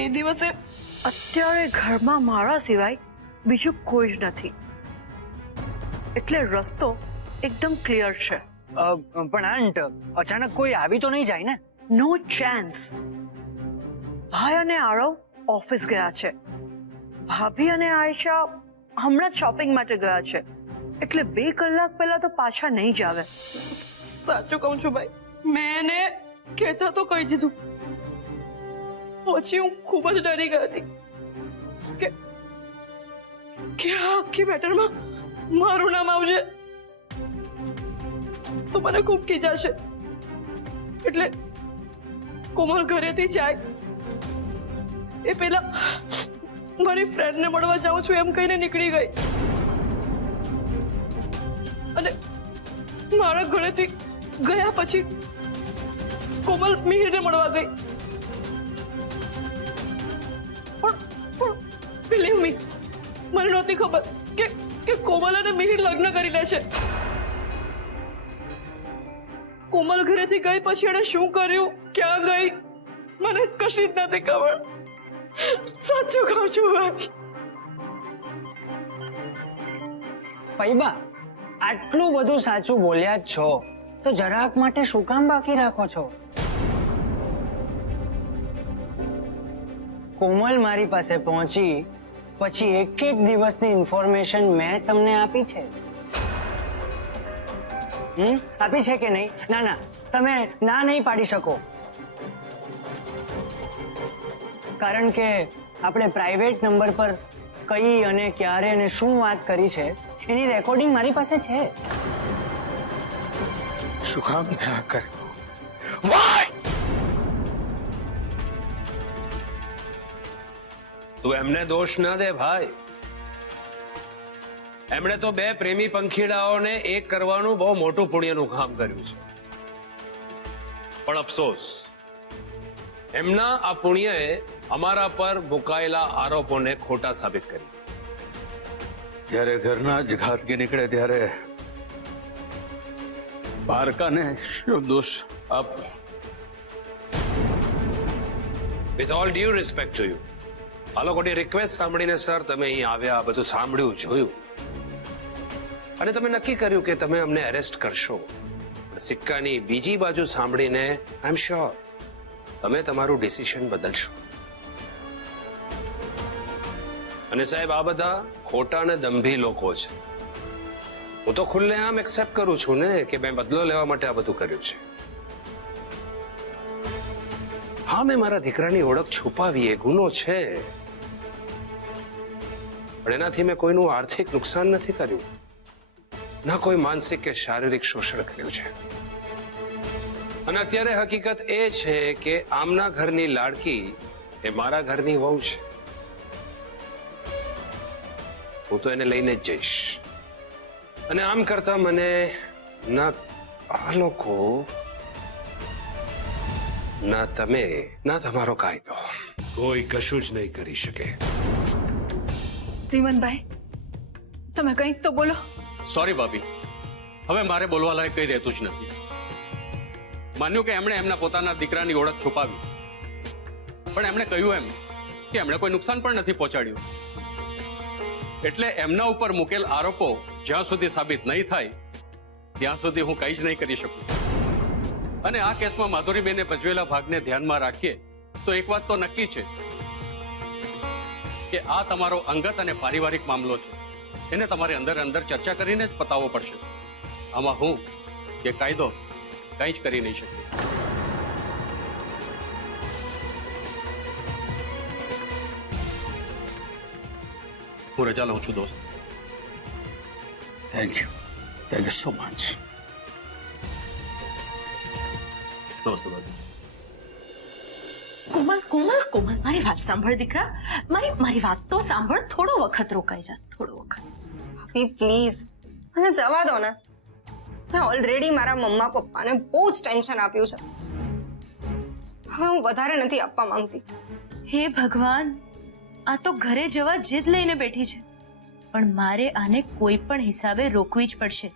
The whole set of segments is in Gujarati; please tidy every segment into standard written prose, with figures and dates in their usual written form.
એ દિવસે અત્યારે ઘરમાં મારા સિવાય બીજું કોઈ જ નથી, એટલે રસ્તો એકદમ ક્લિયર છે. પણ આંટ, અચાનક કોઈ આવી તો નહીં જાય ને? નો ચાન્સ. ભાઈ અને આરવ ઓફિસ ગયા છે, ભાભી અને આયશા હમણાં શોપિંગ માટે ગયા છે, એટલે 2 કલાક પહેલા તો પાછા નહીં જ આવે. સાચું કહું છું ભાઈ, મેં એને કહેતા તો કહી દીધું. પછી હું ખૂબ જ ડરી ગઈ હતી કે આ આખી મેટરમાં મારું નામ આવશે તો મને ખૂબ ખીજાશે. એટલે કોમલ ઘરેથી જાય એ પહેલા મારી ફ્રેન્ડને મળવા જાઉં છું એમ કહીને નીકળી ગઈ, અને મારા ઘરેથી ગયા પછી કોમલ મિહિરને મળવા ગઈ. પણ બિલીવ મી, મને નહોતી ખબર કે કોમલ અને મિહિર લગ્ન કરી લે છે. કોમલ ઘરેથી ગઈ પછી એણે શું કર્યું, ક્યાં ગઈ, મને કશી જ નથી ખબર. સાચું કહું છું ભાઈ. પૈબા, આટલું બધું સાચું બોલ્યા જ છો તો જરાક માટે શું કામ બાકી રાખો છો? કોમલ મારી પાસે પહોંચી પછી એક દિવસની ઇન્ફોર્મેશન મેં તમને આપી છે. આપી છે કે નહીં? ના ના, તમે ના નહીં પાડી શકો, કારણ કે આપણે પ્રાઇવેટ નંબર પર કઈ અને ક્યારે અને શું વાત કરી છે એની રેકોર્ડિંગ મારી પાસે છે. શું કામ થયા કરે? વાય તું એમને દોષ ના દે ભાઈ. એમણે તો 2 પ્રેમી પંખીડાઓને એક કરવાનું બહુ મોટું પુણ્યનું કામ કર્યું છે. પણ અફસોસ, એમના આ પુણ્યએ અમારા પર મુકાયેલા આરોપોને ખોટા સાબિત કરી. જ્યારે ઘરના જ ઘાતકી નીકળે ત્યારે બારકાને શું દોષ આપવો? With all due respect to you, આ લોકોની રિક્વેસ્ટ સાંભળીને સર તમે અહીં આવ્યા, બધું સાંભળ્યું, જોયું, અને તમે નક્કી કર્યું કે તમે અમને એરેસ્ટ કરશો. પણ સિક્કાની બીજી બાજુ સાંભળીને આઈ એમ શ્યોર તમે તમારું ડિસિઝન બદલશો. અને સાહેબ, આ બધા ખોટા અને દંભી લોકો છે. હું તો ખુલ્લેઆમ એક્સેપ્ટ કરું છું ને કે મેં બદલો લેવા માટે આ બધું કર્યું છે. હા, મેં મારા દીકરાની ઓળખ છુપાવી, એ ગુનો છે, પણ એનાથી મેં કોઈનું આર્થિક નુકસાન નથી કર્યું, ના કોઈ માનસિક કે શારીરિક શોષણ કર્યું છે. અને અત્યારે હકીકત એ છે કે આમના ઘરની લાડકી એ મારા ઘરની વહુ છે. હું તો એને લઈને જ જઈશ. અને આમ કરતા મને ના આ લોકો, ના તમે, ના તમારો કાયદો કોઈ કશું જ નહીં કરી શકે. ધીમનભાઈ, તમે કંઈક તો બોલો. સોરી ભાભી, હવે મારે બોલવા લાયક કઈ રહેતું જ નથી. માન્યું કે એમણે એમના પોતાના દીકરાની ઓળખ છુપાવી, પણ એમણે કહ્યું એમ કે એમણે કોઈ નુકસાન પણ નથી પહોંચાડ્યું. એટલે એમના ઉપર મૂકેલ આરોપો જ્યાં સુધી સાબિત નહીં થાય ત્યાં સુધી હું કંઈ જ નહીં કરી શકું. અને આ કેસમાં માધુરીબેને ભજવેલા ભાગને ધ્યાનમાં રાખીએ તો એક વાત તો નક્કી છે કે આ તમારો અંગત અને પારિવારિક મામલો છે. એને તમારે અંદર ચર્ચા કરીને જ પતાવવો પડશે. આમાં હું કે કાયદો કંઈ જ કરી નહીં શકે. હું રજા લઉં છું દોસ્ત. Thank you so much. નમસ્તે ભાભી. કોમલ કોમલ કોમલ, મારી વાત સાંભળ દીકરા, મારી વાત તો સાંભળ. થોડો વખત રોકાઈ જા, થોડો વખત. પ્લીઝ મને જવા દો ને. મેં ઓલરેડી મારા મમ્મા પપ્પાને બહુ જ ટેન્શન આપ્યું છે. હવે હું વધારે નથી આપવા માંગતી. હે ભગવાન, આ તો ઘરે જવા જીદ લઈને બેઠી છે, પણ મારે આને કોઈ પણ હિસાબે રોકવી જ પડશે.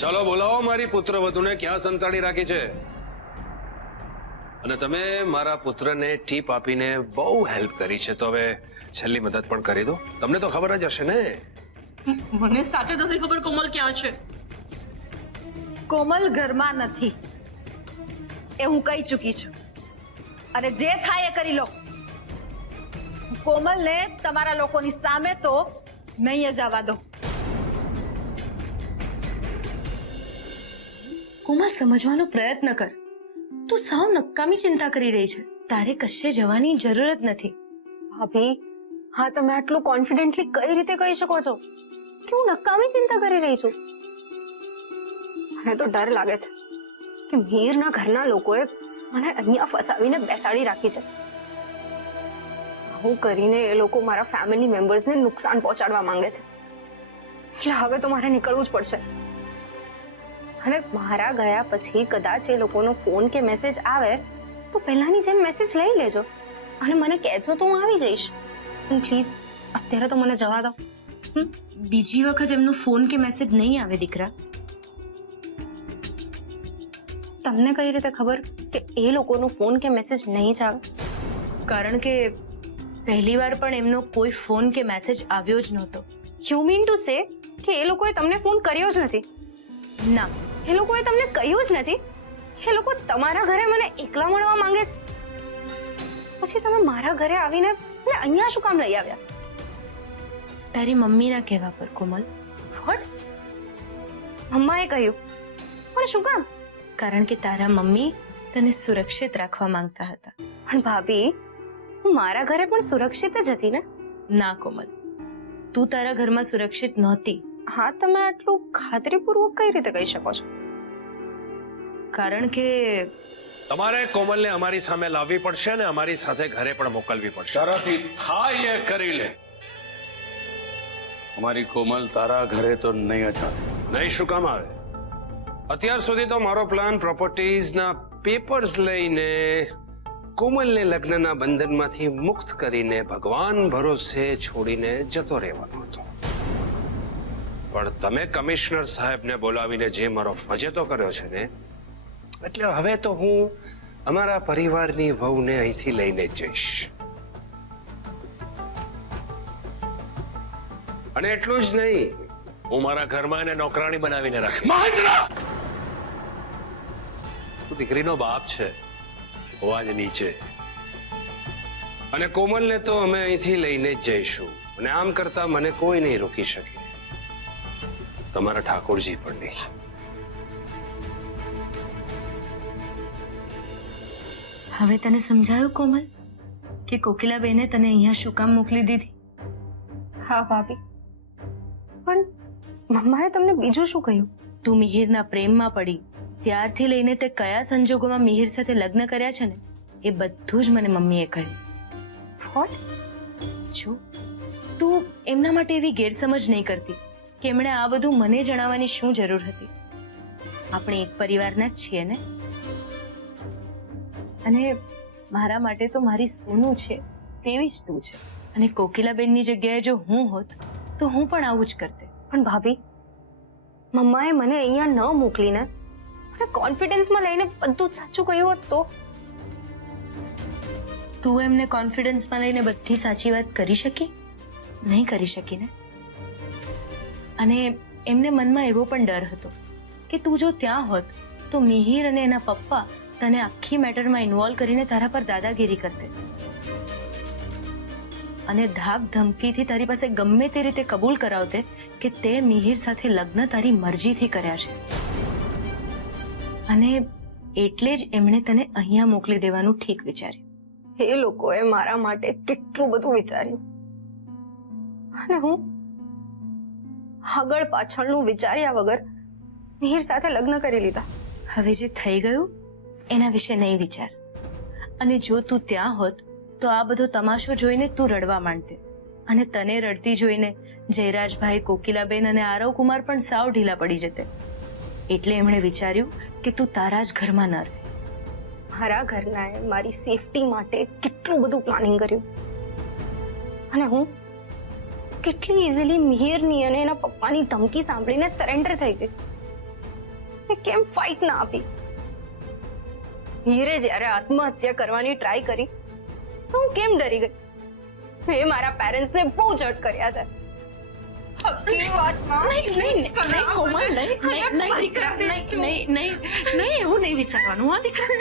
ચલો બોલાવો મારી પુત્રવધુને, ક્યાં સંતાડી રાખી છે? અને તમે મારા પુત્રને ટીપ આપીને બહુ હેલ્પ કરી છે, તો હવે છેલ્લી મદદ પણ કરી દો. તમને તો ખબર જ હશે ને. મને સાચે નથી ખબર કોમલ ક્યાં છે. કોમલ ઘરમાં નથી એ હું કહી ચૂકી છું, અને જે થાય એ કરી લો. કોમલને તમારા લોકોની સામે તો નહીં જ આવવા દો. કોમલ, સમજવાનો પ્રયત્ન કર. તું સાવ નકામી ચિંતા કરી રહી છે. તારે કશે જવાની જરૂર જ નથી. ભાભી, હા તમે આટલું કોન્ફિડન્ટલી કઈ રીતે કહી શકો છો કે હું નકામી ચિંતા કરી રહી છું? મને તો ડર લાગે છે કે મીરના ઘરના લોકોએ મને અહીંયા ફસાવીને બેસાડી રાખી છે. આવું કરીને એ લોકો મારા ફેમિલી મેમ્બર્સને નુકસાન પહોંચાડવા માંગે છે. એટલે હવે તો મારે નીકળવું જ પડશે. અને મારા ગયા પછી કદાચ એ લોકોનો ફોન કે મેસેજ આવે તો પહેલાની જેમ મેસેજ લઈ લેજો અને મને કહેજો તો હું આવી જઈશ. પણ પ્લીઝ અત્યારે તો મને જવા દો. બીજી વખત એમનો ફોન કે મેસેજ નહીં આવે દીકરા. તમને કઈ રીતે ખબર કે એ લોકોનો ફોન કે મેસેજ નહીં જ આવે? કારણ કે પહેલી વાર પણ એમનો કોઈ ફોન કે મેસેજ આવ્યો જ નહોતો. યુ મીન ટુ સે કે એ લોકોએ તમને ફોન કર્યો જ નથી? ના, એ લોકોએ તમને કહ્યું જ નથી? એ લોકો તમારા ઘરે મને એકલા મળવા માંગે છે, પછી તમે મારા ઘરે આવીને મને અહીંયા શું કામ લઈ આવ્યા? તારી મમ્મીના કહેવા પર કોમલ. વોટ? મમ્માએ કહ્યું? પણ શું કામ? કારણ કે તારા મમ્મી તને સુરક્ષિત રાખવા માંગતા હતા. પણ ભાભી, હું મારા ઘરે પણ સુરક્ષિત જ હતી ને? ના કોમલ, તું તારા ઘરમાં સુરક્ષિત નહોતી. હા, તમે આટલું ખાતરીપૂર્વક કઈ રીતે કહી શકો છો? કારણ કે તમારે કોમલને અમારી સામે લાવવી પડશે અને અમારી સાથે ઘરે પણ મોકલવી પડશે. તારાથી થાય એ કરી લે. અમારી કોમલ તારા ઘરે તો નહીં જ આવે. નહીં શું કામ આવે? અત્યાર સુધી તો મારો પ્લાન પ્રોપર્ટીઝના પેપર્સ લઈને કોમલને લગ્નના બંધનમાંથી મુક્ત કરીને ભગવાન ભરોસે છોડીને જતો રહેવાનો હતો. પણ તમે કમિશનર સાહેબને બોલાવીને જે મારો ફજેતો કર્યો છે ને, એટલે હવે તો હું અમારા પરિવારની વહુને અહીંથી લઈને જ જઈશ. અને એટલું જ નહીં, હું મારા ઘરમાં એને નોકરાણી બનાવીને રાખીશ. મહેન્દ્ર! તું દીકરીનો બાપ છે, અવાજ નીચે. અને કોમલને તો અમે અહીંથી લઈને જ જઈશું, અને આમ કરતા મને કોઈ નહીં રોકી શકે, તમારા ઠાકોરજી પણ નહીં. હવે તને સમજાયું કોમલ કે કોકિલાબેને તને અહીંયા શું કામ મોકલી દીધી? હા ભાભી, પણ મમ્માએ તમને બીજું શું કહ્યું? તું મિહિરના પ્રેમમાં પડી ત્યારથી લઈને તે કયા સંજોગોમાં મિહિર સાથે લગ્ન કર્યા છે ને, એ બધું જ મને મમ્મીએ કહ્યું. વોટ? જો તું એમના માટે એવી ગેરસમજ નહીં કરતી કે એમણે આ બધું મને જણાવવાની શું જરૂર હતી. આપણે એક પરિવારના જ છીએ ને. અને મારા માટે તો મારી સોનું છે તેવી જ તું છે. અને કોકિલાબેનની જગ્યાએ જો હું હોત તો હું પણ આવું જ કરતે. પણ ભાભી, મમ્માએ મને અહીંયા ન મોકલીને અને કોન્ફિડન્સમાં લઈને બધું જ સાચું કહ્યું હોત તો? તું એમને કોન્ફિડન્સમાં લઈને બધી સાચી વાત કરી શકી? નહીં કરી શકી ને. અને એમને મનમાં એવો પણ ડર હતો કે તું જો ત્યાં હોત તો મિહિર અને એના પપ્પા તને આખી મેટરમાં ઇન્વોલ્વ કરીને તારા પર દાદાગીરી કરતે અને ધાક ધમકીથી તારી પાસે ગમે તે રીતે કબૂલ કરાવતે કે તે મિહિર સાથે લગ્ન તારી મરજીથી કર્યા છે. અને એટલે જ એમણે તને અહીંયા મોકલી દેવાનું ઠીક વિચાર્યું. એ લોકોએ મારા માટે કેટલું બધું વિચાર્યું અને હું આગળ પાછળનું વિચાર્યા વગર મિહિર સાથે લગ્ન કરી લીધા. હવે જે થઈ ગયું એના વિશે નહીં વિચાર. અને જો તું ત્યાં હોત તો આ બધો તમાશો જોઈને તું રડવા માંડતે અને તને રડતી જોઈને જયરાજભાઈ, કોકિલાબેન અને આરવકુમાર પણ સાવ ઢીલા પડી જતે. એટલે એમણે વિચાર્યું કે તું તારા જ ઘરમાં ન રહે. મારા ઘરનાએ મારી સેફટી માટે કેટલું બધું પ્લાનિંગ કર્યું અને હું કેટલી ઇઝીલી મિહિરની અને એના પપ્પાની ધમકી સાંભળીને સરેન્ડર થઈ ગઈ. મેં કેમ ફાઇટ ના આપી? હીરે જ્યારે આત્મહત્યા કરવાની ટ્રાય કરી તો હું કેમ ડરી ગઈ? મેં મારા પેરેન્ટ્સને બહુ જ હર્ટ કર્યા છે. હકી વાતમાં નહીં કોમલ નહીં દીકરા નહીં એવું નહીં વિચારવાનું હા દીકરા